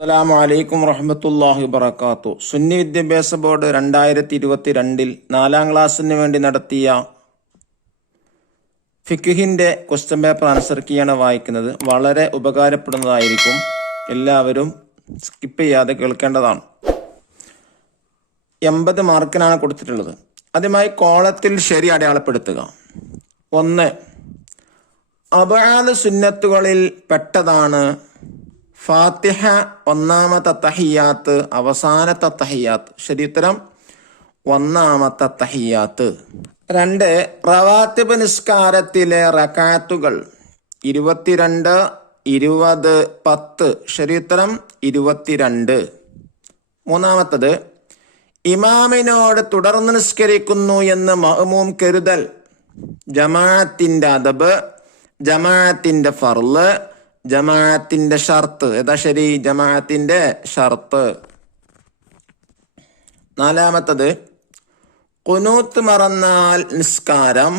അസ്സലാമു അലൈക്കും വറഹ്മത്തുള്ളാഹി വബറകാതുഹു. സുന്നി വിദ്യാഭ്യാസ ബോർഡ് 2022 4-ാം ക്ലാസ്സിന് വേണ്ടി നടത്തിയ ഫിഖ്ഹിന്റെ ക്വസ്റ്റ്യൻ പേപ്പർ ആൻസർ കീയാണ് വായിക്കുന്നത്. വളരെ ഉപകാരപ്പെടുന്നതായിരിക്കും. എല്ലാവരും സ്കിപ്പ് ചെയ്യാതെ കേൾക്കേണ്ടതാണ്. 80 മാർക്കിനാണ് കൊടുത്തിട്ടുള്ളത്. ആദ്യമായി കോളത്തിൽ ശരി അടയാളപ്പെടുത്തുക. 1. അബ്ആദ് സുന്നത്തുകളിൽ പെട്ടതാണ് ഫാത്തിഹ ഒന്നാമത്തെ തഹിയ്യാത്ത്, അവസാനത്തെ തഹിയ്യാത്ത്. ശരി ഉത്തരം ഒന്നാമത്തെ തഹിയ്യാത്ത്. 2. റവാത്തിബ് നിസ്കാരത്തിലെ റകാത്തുകൾ 22, 20, 10. ശരി ഉത്തരം 22. 3. ഇമാമിനോട് തുടർന്ന് നിസ്കരിക്കുന്നു എന്ന് മഅ്മൂം കരുതൽ ജമാഅത്തിന്റെ അദബ്, ജമാഅത്തിന്റെ ഫർള്, ജമാഅത്തിന്റെ ഷർത്ത്. ഏതാ ശരി? ജമാഅത്തിന്റെ ഷർത്ത്. 4. ഖുനൂത്ത് മറന്നാൽ നിസ്കാരം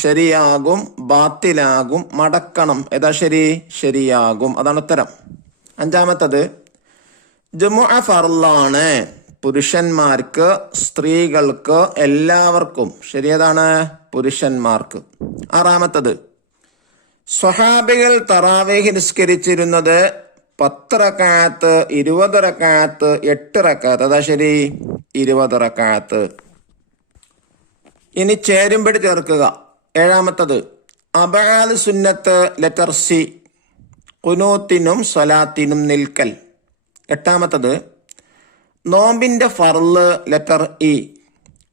ശരിയാകും, ബാത്തിലാകും, മടക്കണം. ഏതാ ശരി? ശരിയാകും. അതാണ് ഉത്തരം. 5. ജുമുഅ ഫർളാണ്, പുരുഷന്മാർക്ക്, സ്ത്രീകൾക്ക്, എല്ലാവർക്കും. ശരിയേതാണ്? പുരുഷന്മാർക്ക്. 6. സ്വഹാബികൾ തറാവീഹ് നിസ്കരിച്ചിരുന്നത് 10 റക്അത്ത്, 20 റക്അത്ത്, 8 റക്അത്ത്. അതാ ശരി? 20 റക്അത്ത്. ഇനി ചേരുംപടി ചേർക്കുക. 7. അബ്ആദ് സുന്നത്ത് ലെറ്റർ സി, ഖുനൂത്തിനും സ്വലാത്തിനും നിൽക്കൽ. 8. നോമ്പിന്റെ ഫർള് ലെറ്റർ ഇ,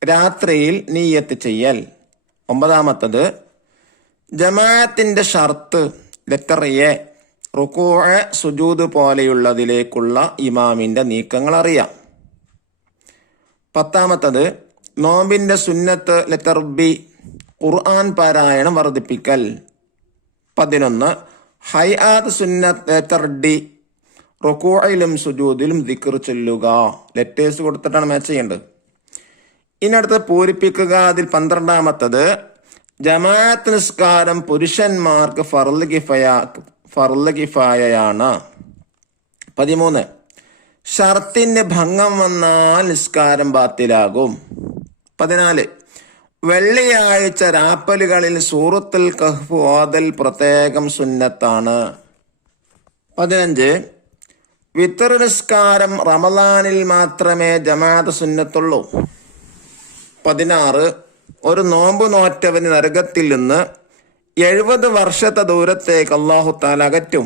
രാത്രിയിൽ നിയ്യത്ത് ചെയ്യൽ. 9. ജമാഅത്തിന്റെ ഷർത്ത് ലെറ്റർ എ, റുകൂഅ്, സുജൂദ് പോലെയുള്ളതിലേക്കുള്ള ഇമാമിന്റെ നീക്കങ്ങൾ അറിയാം. 10. നോമ്പിന്റെ സുന്നത്ത് ലെറ്റർ ബി, ഖുർആൻ പാരായണം വർദ്ധിപ്പിക്കൽ. 11. ഹൈആത്ത് സുന്നത്ത് ലെറ്റർ ഡി, റുകൂഇലും സുജൂദിലും ദിക്ർ ചൊല്ലുക. ലെറ്റേഴ്സ് കൊടുത്തിട്ടാണ് മാച്ച് ചെയ്യേണ്ടത്. ഇനി അടുത്ത് പൂരിപ്പിക്കുക. അതിൽ 12. ജമാഅത്ത് നിസ്കാരം പുരുഷന്മാർക്ക് ഫർള് കിഫായയാണ്. 13. ഷർത്തിന് ഭംഗം വന്നാൽ നിസ്കാരം ബാത്തിലാകും. 14. വെള്ളിയാഴ്ച രാപ്പലുകളിൽ സൂറത്തുൽ കഹ്ഫ് ഓതൽ പ്രത്യേകം സുന്നത്താണ്. 15. വിത്ർ നിസ്കാരം റമളാനിൽ മാത്രമേ ജമാഅത്ത് സുന്നത്തുള്ളൂ. 16. ഒരു നോമ്പ് നോറ്റവന് നരകത്തിൽ നിന്ന് 70 വർഷത്തെ ദൂരത്തേക്ക് അല്ലാഹു തആല അകറ്റും.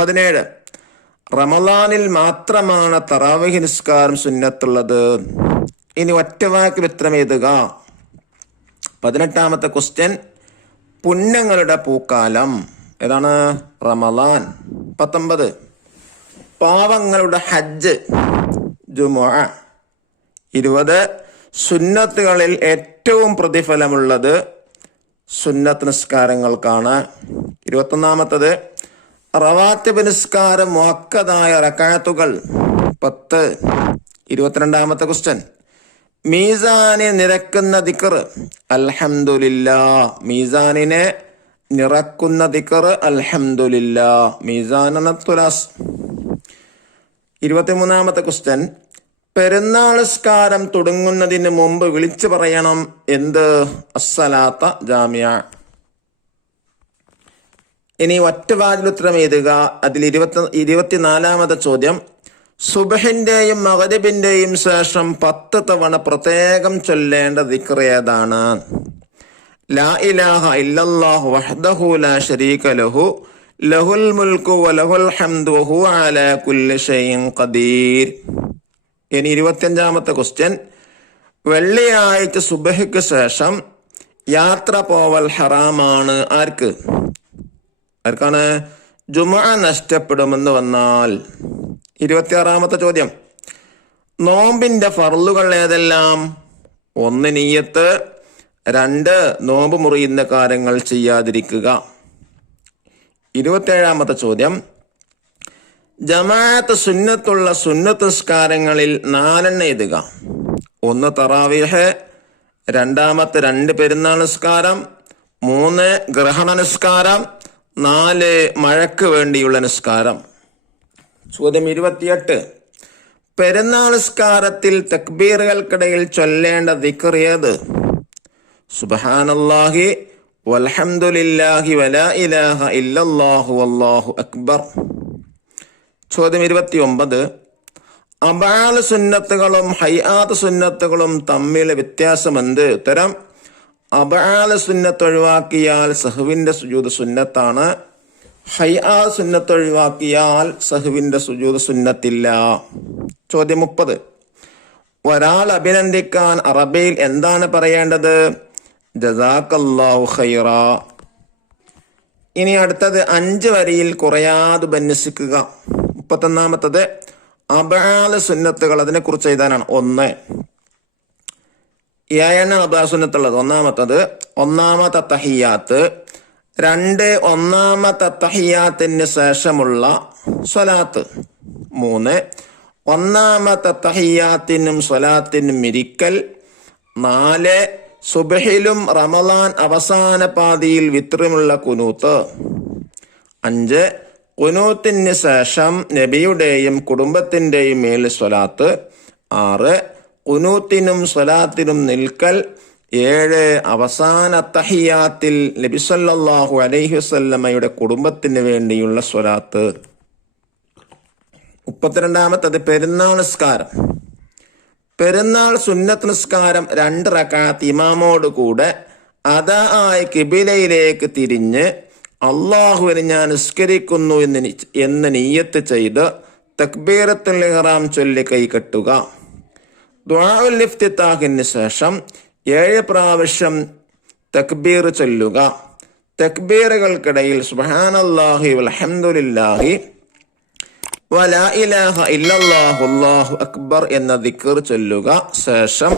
17. റമളാനിൽ മാത്രമാണ് തറാവീഹ് നിസ്കാരം സുന്നത്തുള്ളത്. ഇനി ഒറ്റവാക്കിൽ ഉത്തരം എഴുതുക. 18ാമത്തെ ക്വസ്റ്റ്യൻ, പുണ്യങ്ങളുടെ പൂക്കാലം ഏതാണ്? റമളാൻ. 19. പാവങ്ങളുടെ ഹജ്ജ്, ജുമുഅ. 20. സുന്നത്തുകളിൽ ഏറ്റവും പ്രതിഫലമുള്ളത് സുന്നത്ത് നിസ്കാരങ്ങൾക്കാണ്. 21. റവാത്തിബ് നിസ്കാരം മുഅക്കദായ റക്അത്തുകൾ 10. 22ാമത്തെ ക്വസ്റ്റ്യൻ, മീസാനെ നിരക്കുന്ന ദിക്ർ അൽഹംദുലില്ലാ. മീസാനിനെ നിറക്കുന്ന ദിക്ർ അൽഹംദുലില്ലാ. മീസാന തുലാസ്. 23ാമത്തെ ക്വസ്റ്റ്യൻ, പെരുന്നാൾ നിസ്കാരം തുടങ്ങുന്നതിന് മുമ്പ് വിളിച്ചു പറയണം എന്ത്? അസ്സലാത്ത ജാമിഅ. ഇനി ഒറ്റവാക്കിൽ ഉത്തരം എഴുതുക. അതിൽ 24ാമത്തെ ചോദ്യം, സുബ്ഹിന്റെയും മഗ്രിബിന്റെയും ശേഷം 10 തവണ പ്രത്യേകം ചൊല്ലേണ്ട ദിക്ർ ഏതാണ്? ലാ ഇലാഹ ഇല്ലല്ലാഹു വഹ്ദഹു ലാ ശരീക ലഹു ലഹുൽ മുൽക്കു വലഹുൽ ഹംദു വഹുവ അലാ കുല്ലി ഷൈഇൻ ഖദീർ. ഇനി 25ാമത്തെ ക്വസ്റ്റ്യൻ, വെള്ളിയാഴ്ച സുബ്ഹിക്ക് ശേഷം യാത്ര പോവൽ ഹറാമാണ്. ആർക്കാണ്? ജുമുഅ നഷ്ടപ്പെടുമെന്ന് വന്നാൽ. 26ാമത്തെ ചോദ്യം, നോമ്പിന്റെ ഫർളുകൾ ഏതെല്ലാം? 1. നിയ്യത്ത്. 2. നോമ്പ് മുറിയുന്ന കാര്യങ്ങൾ ചെയ്യാതിരിക്കുക. 27ാമത്തെ ചോദ്യം, ജമാഅത്ത് സുന്നത്തുള്ള സുന്നത്ത് നിസ്കാരങ്ങളിൽ 4 എഴുതുക. 1 തറാവീഹ്, 2 പെരുന്നാൾ നിസ്കാരം, 3 ഗ്രഹണ നിസ്കാരം, 4 മഴയ്ക്ക് വേണ്ടിയുള്ള നിസ്കാരം. ചോദ്യം 28. പെരുന്നാൾ നിസ്കാരത്തിൽ തക്ബീറുകൾക്കിടയിൽ ചൊല്ലേണ്ട ദിക്ർ ഏത്? സുബ്ഹാനല്ലാഹി വൽഹംദുലില്ലാഹി വലാ ഇലാഹ ഇല്ലല്ലാഹു വല്ലാഹു അക്ബർ. ചോദ്യം 29. അബാൽ സുന്നത്തുകളും ഹൈആത്ത് സുന്നത്തുകളും തമ്മിൽ വ്യത്യാസമെന്ത്? ഉത്തരം: അബാൽ സുന്നത്ത് ഒഴിവാക്കിയാൽ സഹ്വിന്റെ സുജൂദ് സുന്നത്താണ്. ഹൈആത്ത് സുന്നത്ത് ഒഴിവാക്കിയാൽ സഹ്വിന്റെ സുജൂദ് സുന്നത്തില്ല. ചോദ്യം 30. ഒരാൾ അഭിനന്ദിക്കാൻ അറബിയിൽ എന്താണ് പറയേണ്ടത്? ജസാക്കല്ലാഹു ഖൈറ. ഇനി അടുത്തത് 5 വരിയിൽ കുറയാതെ ബന്യസിക്കുക. 31. അബാൽ സുന്നത്തുകൾ, അതിനെ കുറിച്ച് എഴുതാനാണ്. 1. 7 അബാൽ സുന്നത്തുള്ളത്. ഒന്നാമത്തെ തഹിയ്യാത്ത്. 2. ഒന്നാമത്തെ തഹിയ്യാത്തിന് ശേഷമുള്ള സ്വലാത്ത്. 3. ഒന്നാമത്തെ തഹിയ്യാത്തിനും സ്വലാത്തിനും ഇരിക്കൽ. 4. സുബ്ഹിലും റമളാൻ അവസാന പാതിയിൽ വിത്റുമുള്ള കുനൂത്ത്. 5. കുനൂത്തിന് ശേഷം നബിയുടെയും കുടുംബത്തിന്റെയും മേൽ സ്വലാത്ത്. 6. കുനൂത്തിനും സ്വലാത്തിനും നിൽക്കൽ. 7. അവസാന തഹിയ്യാത്തിൽ നബി സല്ലല്ലാഹു അലൈഹി വസല്ലമയുടെ കുടുംബത്തിന് വേണ്ടിയുള്ള സ്വലാത്ത്. 32. പെരുന്നാൾ നിസ്കാരം. പെരുന്നാൾ സുന്നത്ത് നിസ്കാരം 2 റക്അത്ത് ഇമാമോട് കൂടെ അദാഅയി ഖിബിലയിലേക്ക് തിരിഞ്ഞ് അല്ലാഹുവിനെ ഞാൻ നിസ്കരിക്കുന്നു എന്ന് നിയ്യത്ത് ചെയ്ത് തക്ബീറത്തുൽ ഇഹ്റാം ചൊല്ലി കൈകെട്ടുക. ദുആഉൽ ഇഫ്തിതാഹിന് ശേഷം 7 പ്രാവശ്യം തക്ബീർ ചൊല്ലുക. തക്ബീറുകൾക്കിടയിൽ സുബ്ഹാനല്ലാഹി വൽഹംദുലില്ലാഹി വലാ ഇലാഹ ഇല്ലല്ലാഹു അല്ലാഹു അക്ബർ എന്ന ദിക്ർ ചൊല്ലുക. ശേഷം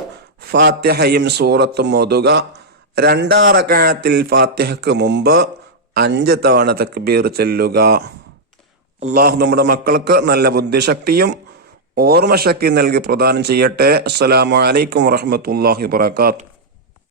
ഫാത്തിഹയും സൂറത്തും ഓതുക. 2 റക്അത്തിൽ ഫാത്തിഹയ്ക്ക് മുമ്പ് 5 തവണ തക്ബീർ ചൊല്ലുക. അള്ളാഹു നമ്മുടെ മക്കൾക്ക് നല്ല ബുദ്ധിശക്തിയും ഓർമ്മശക്തി നൽകി പ്രദാനം ചെയ്യട്ടെ. അസ്സലാമു അലൈക്കും വറഹ്മത്തുള്ളാഹി വബറകാതുഹു.